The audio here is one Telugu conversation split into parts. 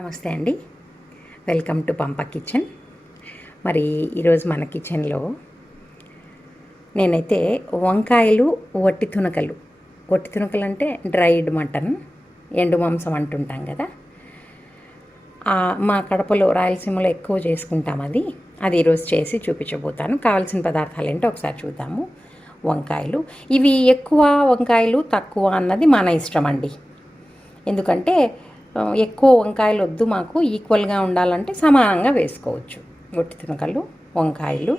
నమస్తే అండి. వెల్కమ్ టు పంప కిచెన్. మరి ఈరోజు మన కిచెన్లో నేనైతే వంకాయలు, వట్టి తునకలు అంటే డ్రైడ్ మటన్, ఎండు మాంసం అంటుంటాం కదా, మా కడపలో రాయలసీమలో ఎక్కువ చేసుకుంటాం. అది ఈరోజు చేసి చూపించబోతాను. కావాల్సిన పదార్థాలు ఏంటో ఒకసారి చూద్దాము. వంకాయలు, ఇవి ఎక్కువ వంకాయలు తక్కువ అన్నది మన ఇష్టం అండి. ఎందుకంటే ఎక్కువ వంకాయలు వద్దు, మాకు ఈక్వల్గా ఉండాలంటే సమానంగా వేసుకోవచ్చు. వట్టి తునకలు, వంకాయలు,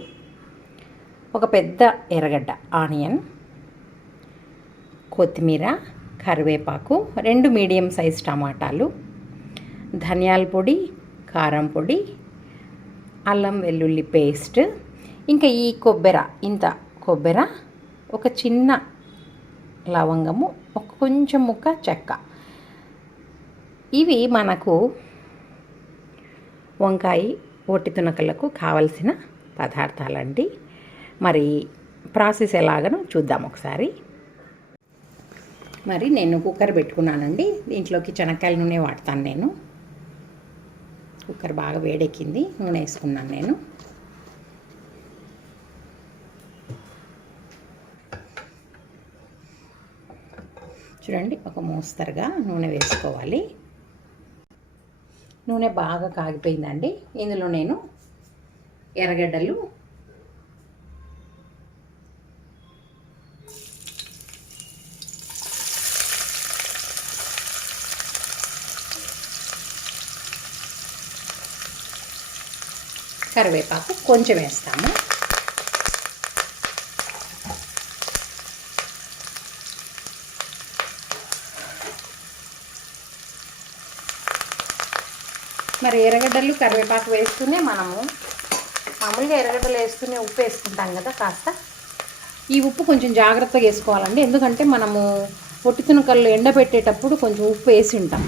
ఒక పెద్ద ఎర్రగడ్డ ఆనియన్, కొత్తిమీర, కరివేపాకు, 2 మీడియం సైజ్ టమాటాలు, ధనియాల పొడి, కారం పొడి, అల్లం వెల్లుల్లి పేస్ట్, ఇంకా ఈ ఇంత కొబ్బెర, ఒక చిన్న లవంగము, ఒక కొంచెం ముక్క చెక్క. ఇవి మనకు వంకాయ, వట్టి తునకలకు కావలసిన పదార్థాలండి. మరి ప్రాసెస్ ఎలాగనో చూద్దాం ఒకసారి. మరి నేను కుక్కర్ పెట్టుకున్నానండి. దీంట్లోకి శనక్కాయల నూనె వాడతాను నేను. కుక్కర్ బాగా వేడెక్కింది, నూనె వేసుకున్నాను నేను. చూడండి, ఒక మోస్తరుగా నూనె వేసుకోవాలి. నూనె బాగా కాగిపోయిందండి. ఇందులో నేను ఎర్రగడ్డలు, కరివేపాకు కొంచెం వేస్తాము. మరి ఎర్రగడ్డలు, కరివేపాకు వేస్తూనే మనము మామూలుగా ఎర్రగడ్డలు వేస్తూనే ఉప్పు వేసుకుంటాం కదా. కాస్త ఈ ఉప్పు కొంచెం జాగ్రత్తగా వేసుకోవాలండి. ఎందుకంటే మనము పొట్టి తునకల్లో ఎండబెట్టేటప్పుడు కొంచెం ఉప్పు వేసి ఉంటాం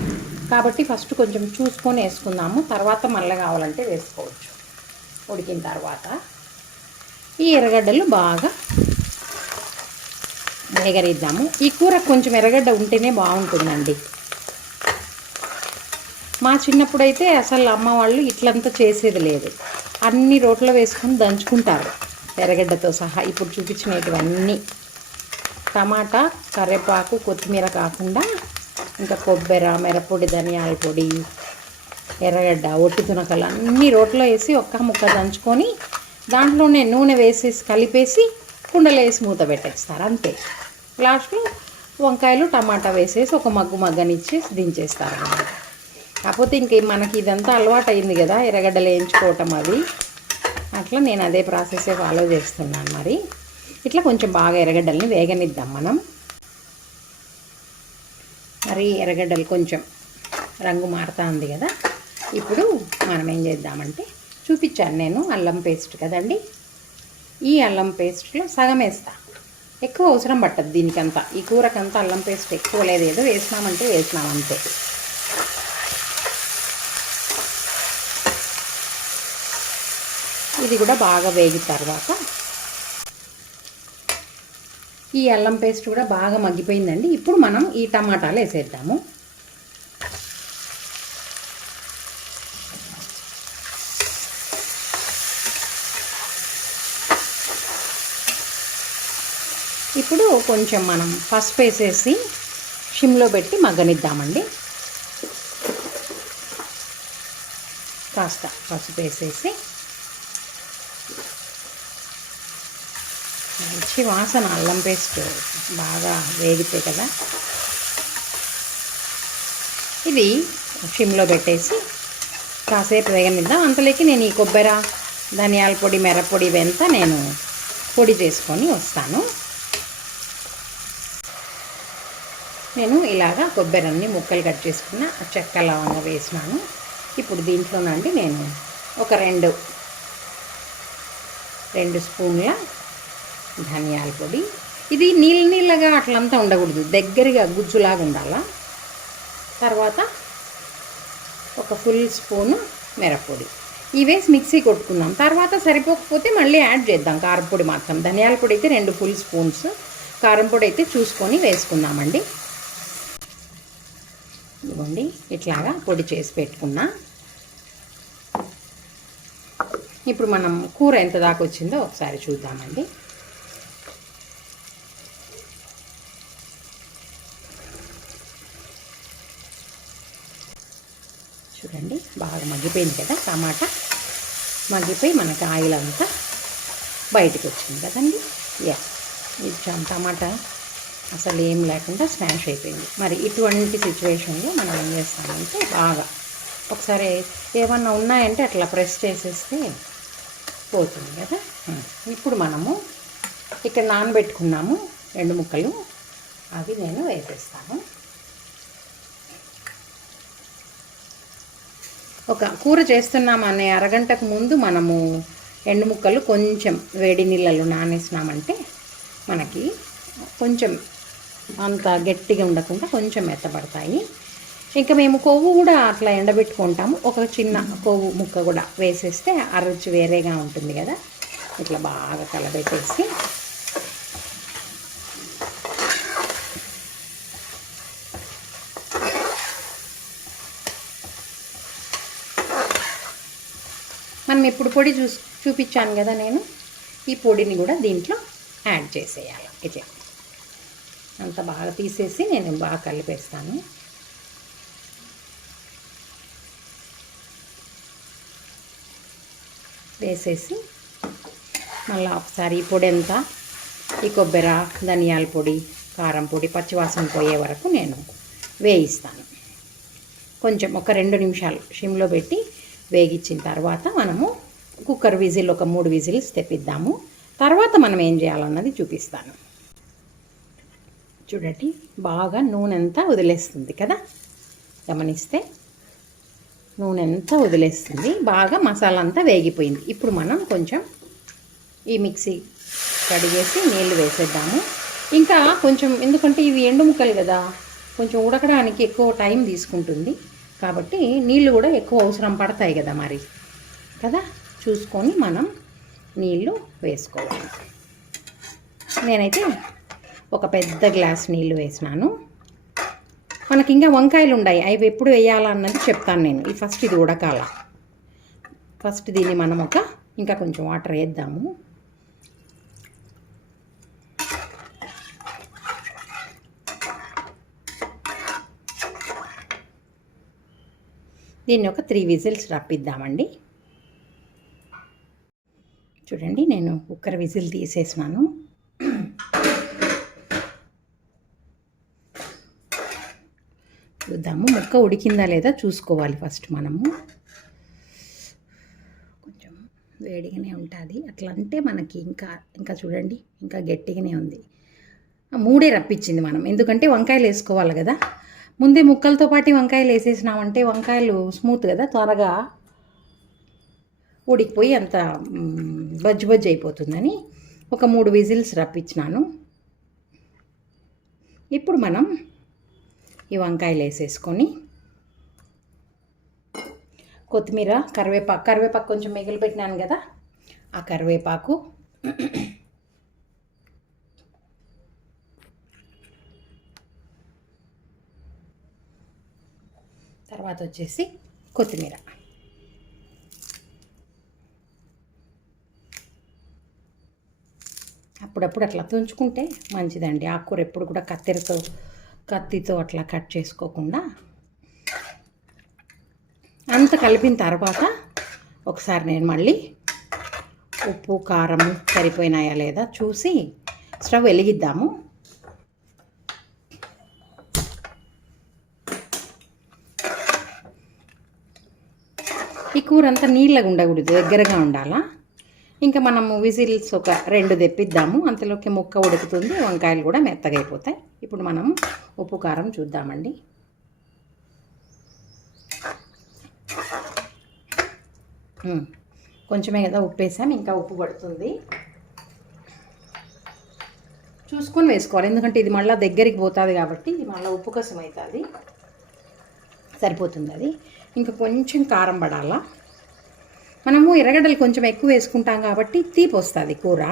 కాబట్టి ఫస్ట్ కొంచెం చూసుకొని వేసుకుందాము. తర్వాత మళ్ళీ కావాలంటే వేసుకోవచ్చు. ఉడికిన తర్వాత ఈ ఎర్రగడ్డలు బాగా వేగరిద్దాము. ఈ కూర కొంచెం ఎర్రగడ్డ ఉంటేనే బాగుంటుందండి. మా చిన్నప్పుడైతే అసలు అమ్మ వాళ్ళు ఇట్లంతా చేసేది లేదు. అన్ని రోట్లో వేసుకొని దంచుకుంటారు ఎర్రగడ్డతో సహా. ఇప్పుడు చూపించినటువన్నీ టమాటా, కరివేపాకు, కొత్తిమీర కాకుండా ఇంకా కొబ్బరి, మిరప్పొడి, ధనియాల పొడి, ఎర్రగడ్డ, వట్టి తునకలు అన్నీ రోట్లో వేసి ఒక్క ముక్క దంచుకొని దాంట్లోనే నూనె వేసేసి కలిపేసి కుండలో వేసి మూత పెట్టేస్తారు. అంతే. లాస్ట్లో వంకాయలు, టమాటా వేసేసి ఒక మగ్గనిచ్చేసి దించేస్తారు అన్నమాట. కాకపోతే ఇంక మనకి ఇదంతా అలవాటు అయింది కదా, ఎర్రగడ్డలు వేయించుకోవటం అది. అట్లా నేను అదే ప్రాసెసే ఫాలో చేస్తున్నాను. మరి ఇట్లా కొంచెం బాగా ఎర్రగడ్డల్ని వేగనిద్దాం మనం. మరి ఎర్రగడ్డలు కొంచెం రంగు మారుతూ ఉంది కదా. ఇప్పుడు మనం ఏం చేద్దామంటే, చూపించాను నేను అల్లం పేస్ట్ కదండి. ఈ అల్లం పేస్ట్లో సగం వేస్తా. ఎక్కువ అవసరం పట్టదు దీనికంతా. ఈ కూరకంతా అల్లం పేస్ట్ ఎక్కువ లేదు, ఏదో వేసినామంటే వేసినామంతే. ఇది కూడా బాగా వేగిన తర్వాత ఈ అల్లం పేస్ట్ కూడా బాగా మగ్గిపోయిందండి. ఇప్పుడు మనం ఈ టమాటాలు వేసేద్దాము. ఇప్పుడు కొంచెం మనం పసుపు వేసేసి సిమ్లో పెట్టి మగ్గనిద్దామండి. కాస్త పసుపు వేసేసి మంచి వాసన, అల్లం పేస్ట్ బాగా వేగితే కదా. ఇది సిమ్లో పెట్టేసి కాసేపు వేగనిద్దాం. అంతలోకి నేను ఈ కొబ్బరి, ధనియాల పొడి, మిరప్పొడి ఇవంతా నేను పొడి చేసుకొని వస్తాను. నేను ఇలాగా కొబ్బరి అన్ని ముక్కలు కట్ చేసుకున్న చెక్క, లవంగా వేసినాను. ఇప్పుడు దీంట్లోనండి నేను ఒక 2 స్పూన్ల ధనియాల పొడి. ఇది నీళ్ళగా అట్లంతా ఉండకూడదు, దగ్గరగా గుజ్జులాగా ఉండాలా. తర్వాత ఒక ఫుల్ స్పూను మిరప్పొడి. ఇవేసి మిక్సీ కొట్టుకుందాం. తర్వాత సరిపోకపోతే మళ్ళీ యాడ్ చేద్దాం కారం పొడి మాత్రం. ధనియాల పొడి అయితే 2 ఫుల్ స్పూన్స్, కారం పొడి అయితే చూసుకొని వేసుకుందామండి. ఇదిగోండి ఇట్లాగా పొడి చేసి పెట్టుకున్నా. ఇప్పుడు మనం కూర ఎంత దాకా వచ్చిందో ఒకసారి చూద్దామండి. చూడండి బాగా మగ్గిపోయింది కదా, టమాటా మగ్గిపోయి మనకి ఆయిల్ అంతా బయటకు వచ్చింది కదండి. ఎస్, ఇచ్చాం టమాటా అసలు ఏం లేకుండా స్మాష్ అయిపోయింది. మరి ఇటువంటి సిచ్యువేషన్లో మనం ఏం చేస్తామంటే బాగా ఒకసారి ఏమన్నా ఉన్నాయంటే అట్లా ప్రెస్ చేసేస్తే పోతుంది కదా. ఇప్పుడు మనము ఇక్కడ నానబెట్టుకున్నాము 2 ముక్కలు, అవి నేను వేసేస్తాను. ఒక కూర చేస్తున్నామనే అరగంటకు ముందు మనము 2 ముక్కలు కొంచెం వేడి నీళ్ళలో నానేసినామంటే మనకి కొంచెం అంత గట్టిగా ఉండకుండా కొంచెం మెత్తబడతాయి. ఇంకా మేము కొవ్వు కూడా అట్లా ఎండబెట్టుకుంటాము. ఒక చిన్న కొవ్వు ముక్క కూడా వేసేస్తే ఆ రుచి వేరేగా ఉంటుంది కదా. ఇట్లా బాగా కలబెట్టేసి మనం ఇప్పుడు పొడి చూపించాను కదా నేను, ఈ పొడిని కూడా దీంట్లో యాడ్ చేసేయాలి. ఇట్లా అంత బాగా తీసేసి నేను బాగా కలిపేస్తాను. వేసేసి మళ్ళీ ఒకసారి ఈ పొడి అంతా, ఈ కొబ్బరి, ధనియాల పొడి, కారం పొడి పచ్చివాసన పోయే వరకు నేను వేయిస్తాను. కొంచెం ఒక 2 నిమిషాలు సిమ్లో పెట్టి వేగించిన తర్వాత మనము కుక్కర్ విజిల్ ఒక 3 విజిల్స్ తెప్పిద్దాము. తర్వాత మనం ఏం చేయాలన్నది చూపిస్తాను. చూడండి బాగా నూనె అంతా వదిలేస్తుంది కదా, గమనిస్తే నూనె అంతా వదిలేస్తుంది. బాగా మసాలా అంతా వేగిపోయింది. ఇప్పుడు మనం కొంచెం ఈ మిక్సీ కడిగేసి నీళ్ళు వేసేద్దాము. ఇంకా కొంచెం, ఎందుకంటే ఇవి ఎండు ముక్కలు కదా, కొంచెం ఉడకడానికి ఎక్కువ టైం తీసుకుంటుంది కాబట్టి నీళ్ళు కూడా ఎక్కువ అవసరం పడతాయి కదా, మరి కదా చూసుకొని మనం నీళ్ళు వేసుకోవాలి. నేనైతే ఒక పెద్ద గ్లాస్ నీళ్ళు వేసినాను. మనకి ఇంకా వంకాయలు ఉన్నాయి, అవి ఎప్పుడు వేయాలన్నది చెప్తాను నేను. ఈ ఫస్ట్ ఇది ఉడకాల. ఫస్ట్ దీన్ని మనం ఇంకా కొంచెం వాటర్ వేద్దాము. దీన్ని ఒక 3 విజిల్స్ రప్పిద్దామండి. చూడండి నేను కుక్కర్ విజిల్ తీసేసినాను. చూద్దాము ముక్క ఉడికిందా లేదా చూసుకోవాలి ఫస్ట్ మనము. కొంచెం వేడిగానే ఉంటుంది, అట్లా అంటే మనకి ఇంకా చూడండి ఇంకా గట్టిగానే ఉంది. 3 రప్పించింది మనం, ఎందుకంటే వంకాయలు వేసుకోవాలి కదా. ముందే ముక్కలతో పాటు వంకాయలు వేసేసినామంటే వంకాయలు స్మూత్ కదా, త్వరగా ఉడికిపోయి అంత బజ్జు బజ్జు అయిపోతుందని ఒక 3 విజిల్స్ రప్పించినాను. ఇప్పుడు మనం ఈ వంకాయలు వేసేసుకొని కొత్తిమీర, కరివేపాకు కొంచెం మిగిలి పెట్టినాను కదా, ఆ కరివేపాకు, తర్వాత వచ్చేసి కొత్తిమీర, అప్పుడప్పుడు అట్లా తుంచుకుంటే మంచిదండి. ఆకుకూర ఎప్పుడు కూడా కత్తితో అట్లా కట్ చేసుకోకుండా. అంత కలిపిన తర్వాత ఒకసారి నేను మళ్ళీ ఉప్పు కారం సరిపోయినాయా లేదా చూసి స్టవ్ వెలిగిద్దాము. ఈ కూర అంతా నీళ్ళగా ఉండకూడదు, దగ్గరగా ఉండాలా. ఇంకా మనము విజిల్స్ ఒక 2 తెప్పిద్దాము, అంతలోకి ముక్క ఉడుకుతుంది, వంకాయలు కూడా మెత్తగా అయిపోతాయి. ఇప్పుడు మనం ఉప్పు కారం చూద్దామండి. కొంచెమే కదా ఉప్పు వేసాం, ఇంకా ఉప్పు పడుతుంది. చూసుకొని వేసుకోవాలి, ఎందుకంటే ఇది మళ్ళీ దగ్గరికి పోతుంది కాబట్టి ఇది మళ్ళీ ఉప్పు కోసం అవుతుంది. సరిపోతుంది అది. ఇంకా కొంచెం కారం పడాలా. మనము ఎర్రగడ్డలు కొంచెం ఎక్కువ వేసుకుంటాం కాబట్టి తీపి వస్తుంది కూర,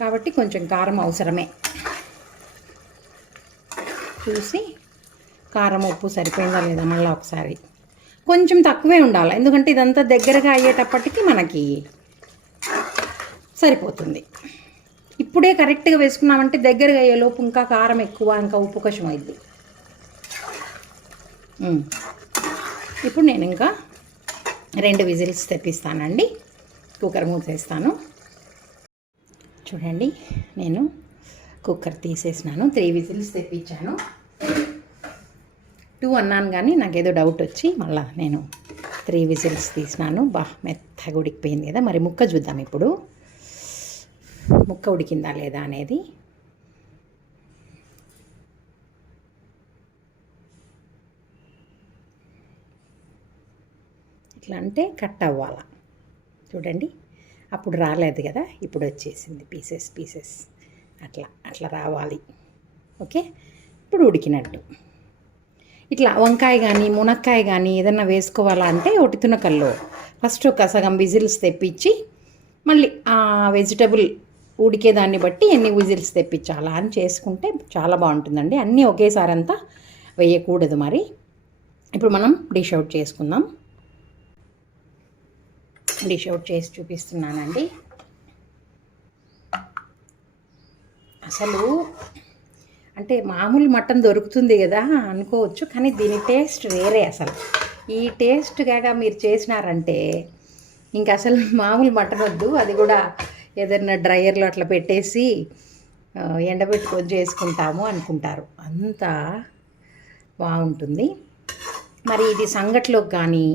కాబట్టి కొంచెం కారం అవసరమే. చూసి కారం ఉప్పు సరిపోయిందా లేదా మళ్ళీ ఒకసారి కొంచెం తక్కువే ఉండాలి, ఎందుకంటే ఇదంతా దగ్గరగా అయ్యేటప్పటికి మనకి సరిపోతుంది. ఇప్పుడే కరెక్ట్గా వేసుకున్నామంటే దగ్గరగా అయ్యేలోపు ఇంకా కారం ఎక్కువ, ఇంకా ఉప్పు కషం అయింది. ఇప్పుడు నేను ఇంకా 2 విజిల్స్ తెప్పిస్తానండి. కుక్కర్ మూసేస్తాను. చూడండి, నేను కుక్కర్ తీసేసినాను. 3 విజిల్స్ తెప్పించాను. 2 అన్నాను కానీ నాకేదో డౌట్ వచ్చి మళ్ళీ నేను 3 విజిల్స్ తీసినాను. మెత్తగా ఉడికిపోయింది కదా. మరి ముక్క చూద్దాం ఇప్పుడు, ముక్క ఉడికిందా లేదా అనేది. ఇట్లా అంటే కట్ అవ్వాలా. చూడండి, అప్పుడు రాలేదు కదా, ఇప్పుడు వచ్చేసింది పీసెస్ అట్లా రావాలి. ఓకే, ఇప్పుడు ఉడికినట్టు. ఇట్లా వంకాయ కానీ మునక్కాయ కానీ ఏదన్నా వేసుకోవాలా అంటే ఒకటి తునకల్లో ఫస్ట్ ఒక సగం విజిల్స్ తెప్పించి మళ్ళీ ఆ వెజిటబుల్ ఉడికేదాన్ని బట్టి ఎన్ని విజిల్స్ తెప్పించాలా అని చేసుకుంటే చాలా బాగుంటుందండి. అన్నీ ఒకేసారి అంతా వేయకూడదు. మరి ఇప్పుడు మనం డిష్ అవుట్ చేసుకుందాం. డిష్ అవుట్ చేసి చూపిస్తున్నానండి. అసలు అంటే మామూలు మటన్ దొరుకుతుంది కదా అనుకోవచ్చు, కానీ దీని టేస్ట్ వేరే. అసలు ఈ టేస్ట్ కాగా మీరు చేసినారంటే ఇంకా అసలు మామూలు మటన్ వద్దు, అది కూడా ఏదైనా డ్రైయర్లో అట్లా పెట్టేసి ఎండబెట్టుకొని చేసుకుంటాము అనుకుంటారు, అంత బాగుంటుంది. మరి ఇది సంగట్లోకి కానీ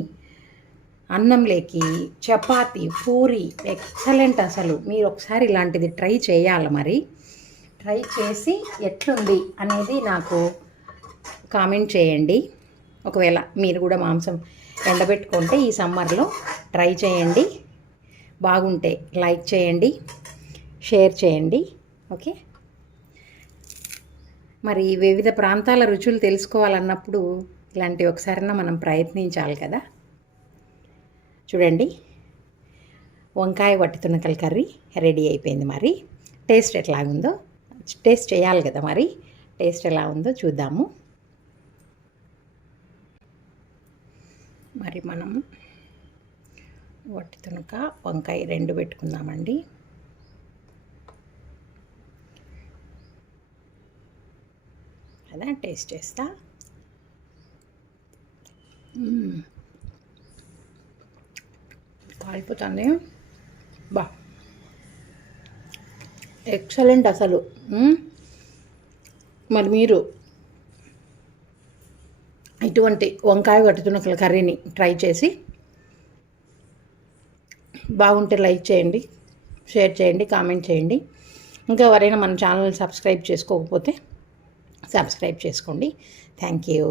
అన్నంలోకి చపాతి పూరి ఎక్సలెంట్. అసలు మీరు ఒకసారి ఇలాంటిది ట్రై చేయాలి. మరి ట్రై చేసి ఎట్లుంది అనేది నాకు కామెంట్ చేయండి. ఒకవేళ మీరు కూడా మాంసం ఎండబెట్టుకుంటే ఈ సమ్మర్లో ట్రై చేయండి. బాగుంటే లైక్ చేయండి, షేర్ చేయండి. ఓకే, మరి వివిధ ప్రాంతాల రుచులు తెలుసుకోవాలన్నప్పుడు ఇలాంటివి ఒకసారైనా మనం ప్రయత్నించాలి కదా. చూడండి, వంకాయ వట్టి తునకల కర్రీ రెడీ అయిపోయింది. మరి టేస్ట్ ఎట్లాగుందో టేస్ట్ చేయాలి కదా. మరి టేస్ట్ ఎలా ఉందో చూద్దాము. మరి మనం వట్టి తునక వంకాయ 2 పెట్టుకుందామండి. అదా టేస్ట్ చేస్తా. కాలిపోతుంది. ఎక్సలెంట్ అసలు. మరి మీరు ఇటువంటి వంకాయ వట్టి తునకల కర్రీని ట్రై చేసి బాగుంటే లైక్ చేయండి, షేర్ చేయండి, కామెంట్ చేయండి. ఇంకా ఎవరైనా మన ఛానల్ సబ్స్క్రైబ్ చేసుకోకపోతే సబ్స్క్రైబ్ చేసుకోండి. Thank you.